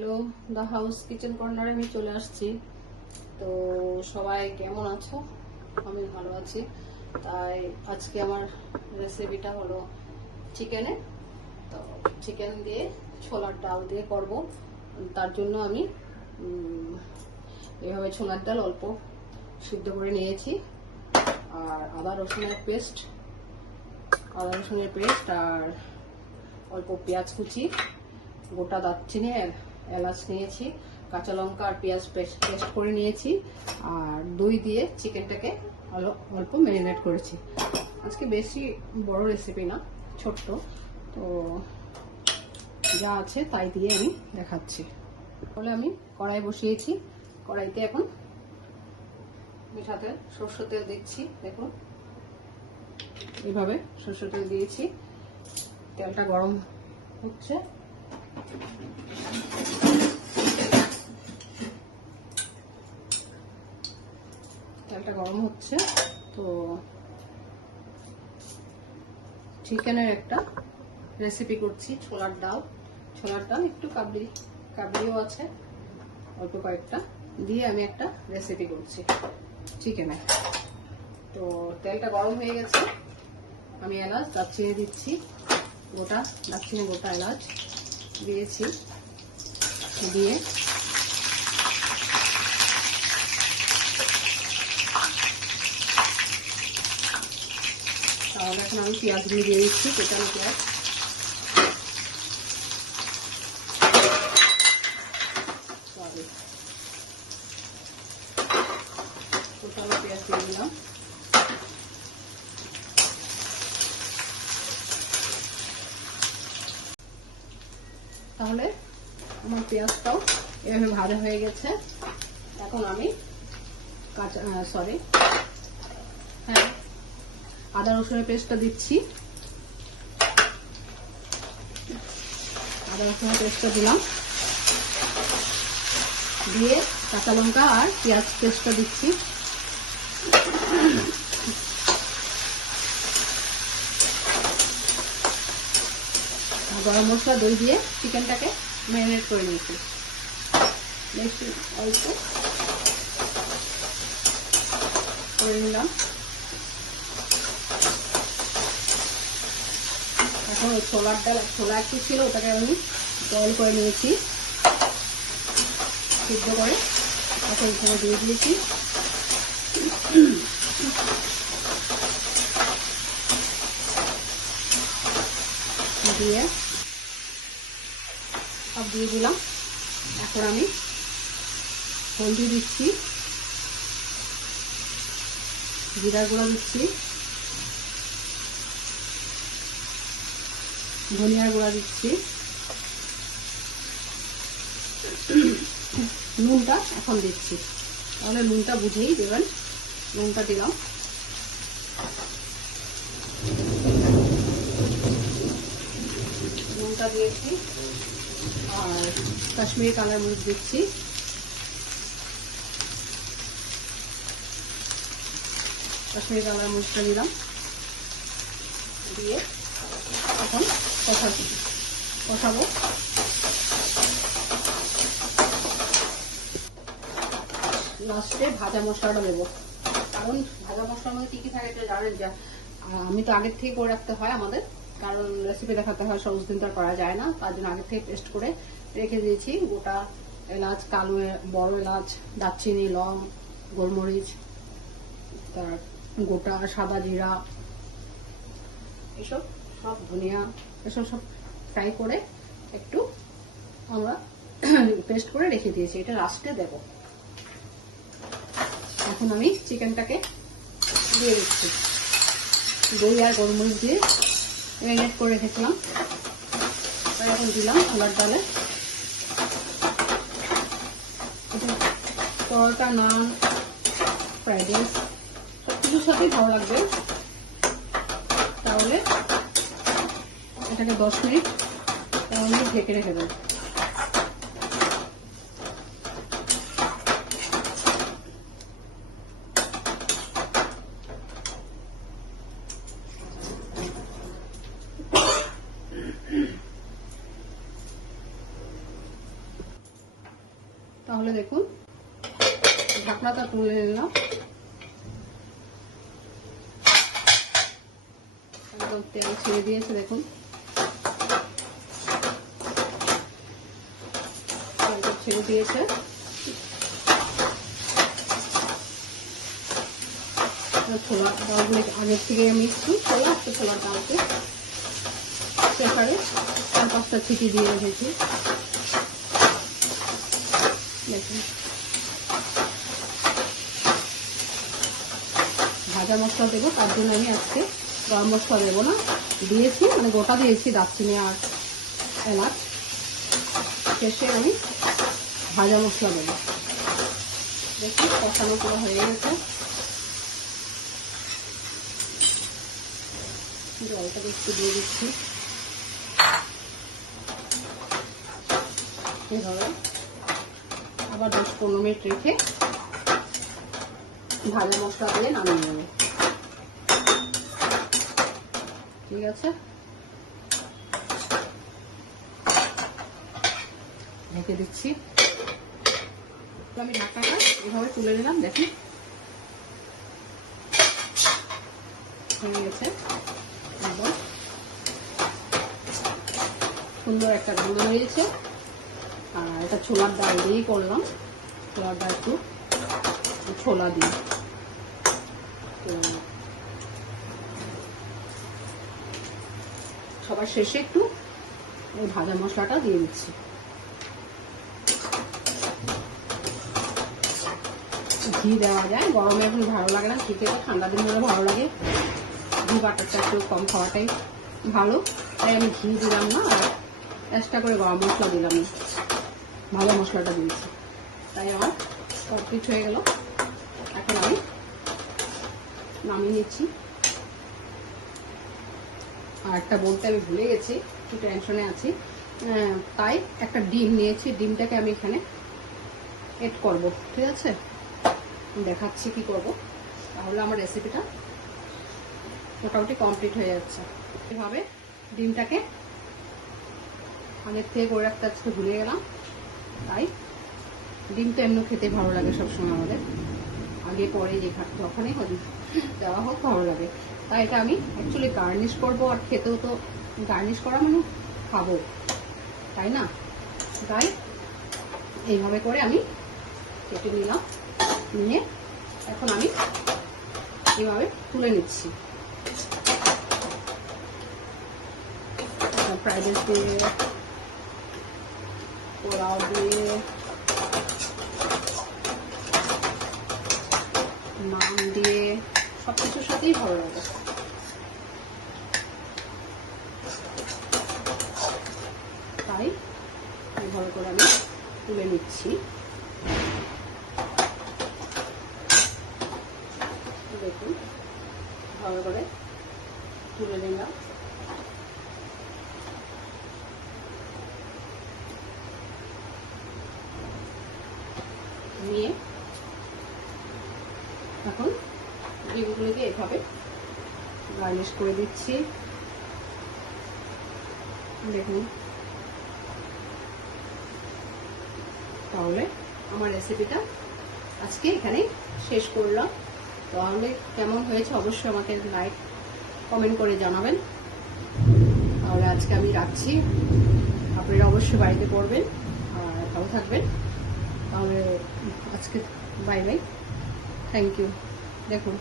Hello, the house kitchen কর্নারে আমি চলে আসছি। তো সবাই কেমন আছো? আমি ভালো আছি। তাই আজকে আমার রেসিপিটা হলো চিকেনের। তো চিকেন দিয়ে ছোলার ডাল দিয়ে করব। তার জন্য আমি এভাবে ছোলার ডাল অল্প সিদ্ধ করে নিয়েছি, আর আদা রসুনের পেস্ট আর অল্প পেঁয়াজ কুচি, গোটা দারচিনি, এলাচ নিয়েছি, কাঁচা লঙ্কা আর পেঁয়াজ পেস্ট করে নিয়েছি, আর দই দিয়ে চিকেনটাকে অল্প ম্যারিনেট করেছি। আজকে বেশি বড় রেসিপি না, ছোট্ট। তো যা আছে তাই দিয়ে আমি দেখাচ্ছি। তাহলে আমি কড়াই বসিয়েছি। কড়াইতে এখন সাথে সরষের তেল দিচ্ছি। দেখুন, এইভাবে সরষের তেল দিয়েছি। তেলটা গরম হচ্ছে। তেলটা গরম হচ্ছে তো চিকেনের একটা রেসিপি করছি। ছোলার ডাল একটু কাবলিও আছে, অল্প কয়েকটা দিয়ে আমি একটা রেসিপি করছি চিকেনের। তো তেলটা গরম হয়ে গেছে। আমি এলাচ দারচিনি দিচ্ছি, গোটা দারচিনি গোটা এলাচ দিয়েছি। দিয়ে তাহলে এখন আমি পেঁয়াজগুলো দিয়ে দিচ্ছি, কোটানো পেঁয়াজ। কোটানো পেঁয়াজ দিয়ে দিলাম। তাহলে আমার পেঁয়াজটাও এভাবে ভাজা হয়ে গেছে। এখন আমি আদা রসুনের পেস্টটা দিচ্ছি। আদা রসুনের পেস্টটা দিলাম, দিয়ে কাঁচা লঙ্কা আর পেঁয়াজ পেস্টটা দিচ্ছি। গরম মশলা, দই দিয়ে চিকেনটাকে ম্যারিনেট করে নিয়েছি। অল্প করে নিলাম। এখন ছোলা একটু ছিল, ওটাকে আমি বয়েল করে নিয়েছি, সিদ্ধ করে এখন এখানে দিয়ে দিয়েছি। দিয়ে সব দিয়ে দিলাম। এখন আমি হলদি দিচ্ছি, জিরার গুঁড়া দিচ্ছি, ধনিয়ার গুঁড়া দিচ্ছি, নুনটা এখন দিচ্ছি। তাহলে নুনটা বুঝেই দেবেন। নুনটা দিলাম। নুনটা দিয়েছি, আর কাশ্মীরি কালার মরিচ দিচ্ছি। কাশ্মীরি কালার মরিচটা দিলাম, দিয়ে এখন কষাবো। লাস্টে ভাজা মশলাটা দেবো। কারণ ভাজা মশলার মধ্যে কি কি থাকে এটা জানেন, যা আমি তো আগের থেকে করে রাখতে হয় আমাদের, কারণ রেসিপি দেখাতে হয়, সবুজ দিন তো আর করা যায় না। তার জন্য আগের থেকে পেস্ট করে রেখে দিয়েছি। গোটা এলাচ, বড় এলাচ, দারচিনি, লং, গোলমরিচ, তার গোটা সাদা জিরা, এসব সব, ধনিয়া, এসব সব ফ্রাই করে একটু আমরা পেস্ট করে রেখে দিয়েছি। এটা লাস্টে দেব। এখন আমি চিকেনটাকে দিয়ে দিচ্ছি। দই আর গোলমরিচ দিয়ে ম্যারিনেট করে রেখেছিলাম, তাই এখন দিলাম ছোলার ডালে। তরকা, নান, ফ্রাইড রাইস সব কিছুর সাথেই ভালো লাগবে। তাহলে এটাকে 10 মিনিট ঢেকে রেখে দেব। তাহলে দেখুন ঢাকনাটা তুলে নিলাম, একদম তেল ছেড়ে দিয়েছে, দেখুন তেলটা ছেড়ে দিয়েছে। ছোলা ডালগুলো আগের থেকে আমি একটু ছোলার ডালকে প্রেসারে 4-5টা সিটি দিয়ে রেখেছি। দেখুন ভাজা মশলা দেবো, তার জন্য আমি আজকে গরম মশলা দেবো না, দিয়েছি মানে গোটা দিয়েছি দারচিনি আর এলাচ, শেষে আমি ভাজা মশলা দেবো। দেখুন কষানো পুরো হয়ে গেছে, জলটা একটু দিয়ে দিচ্ছি। এভাবে আবার 10-15 মিনিট রেখে ভাজা মশলা দিয়ে নামিয়ে নেব। ঠিক আছে, ঢেকে দিচ্ছি। আমি ঢাকাটা এভাবে তুলে নিলাম, দেখুন হয়ে গেছে, একদম সুন্দর একটা গন্ধ হয়েছে। আর এটা ছোলার ডাল দিয়েই করলাম, ছোলার ডাল একটু ছোলা দিই। তো সবার শেষে একটু ওই ভাজা মশলাটা দিয়ে দিচ্ছি। ঘি দেওয়া যায়, গরমে এখন ভালো লাগে না, ঘি খেতে ঠান্ডা দিন হলে ভালো লাগে। ঘি বাটারটা একটু কম খাওয়াটাই ভালো, তাই আমি ঘি দিলাম না, আর এক্সট্রা করে গরম মশলা দিলাম, ভাজা মশলাটা দিয়েছি। তাই আমার কমপ্লিট হয়ে গেল। এখন আমি নামিয়ে নিচ্ছি। আর একটা বলতে আমি ভুলে গেছি, একটু টেনশনে আছি, তাই একটা ডিম নিয়েছি, ডিমটাকে আমি এখানে এড করব। ঠিক আছে, দেখাচ্ছি কি করব, তাহলে আমার রেসিপিটা মোটামুটি কমপ্লিট হয়ে যাচ্ছে। এভাবে ডিমটাকে আগের থেকে করে রাখতে আজকে ভুলে গেলাম, তাই ডিম তো এমনি খেতে ভালো লাগে সবসময় আমাদের, আগে পরে যখনই দেওয়া হোক ভালো লাগে। তাই এটা আমি অ্যাকচুয়ালি গার্নিশ করবো, আর খেতেও তো গার্নিশ করা মানে খাবো, তাই না? তাই এইভাবে করে আমি কেটে নিলাম, নিয়ে এখন আমি এইভাবে তুলে নিচ্ছি। ফ্রাইড রাইস দিয়ে, পোলাও দিয়ে, নান দিয়ে, সব কিছুর সাথেই ভালো লাগে। তাই এইভাবে করে আমি তুলে নিচ্ছি। দেখুন ভালো করে তুলে নিলাম। নিয়ে এখন ডিমগুলোকে এভাবে গার্নিশ করে দিচ্ছি। দেখুন, তাহলে আমার রেসিপিটা আজকে এখানে শেষ করলাম। তাহলে কেমন হয়েছে অবশ্যই আমাকে লাইক কমেন্ট করে জানাবেন। তাহলে আজকে আমি রাখছি, আপনারা অবশ্যই বাড়িতে করবেন আর ভালো থাকবেন। তাহলে আজকে বাই বাই, থ্যাংক ইউ। দেখুন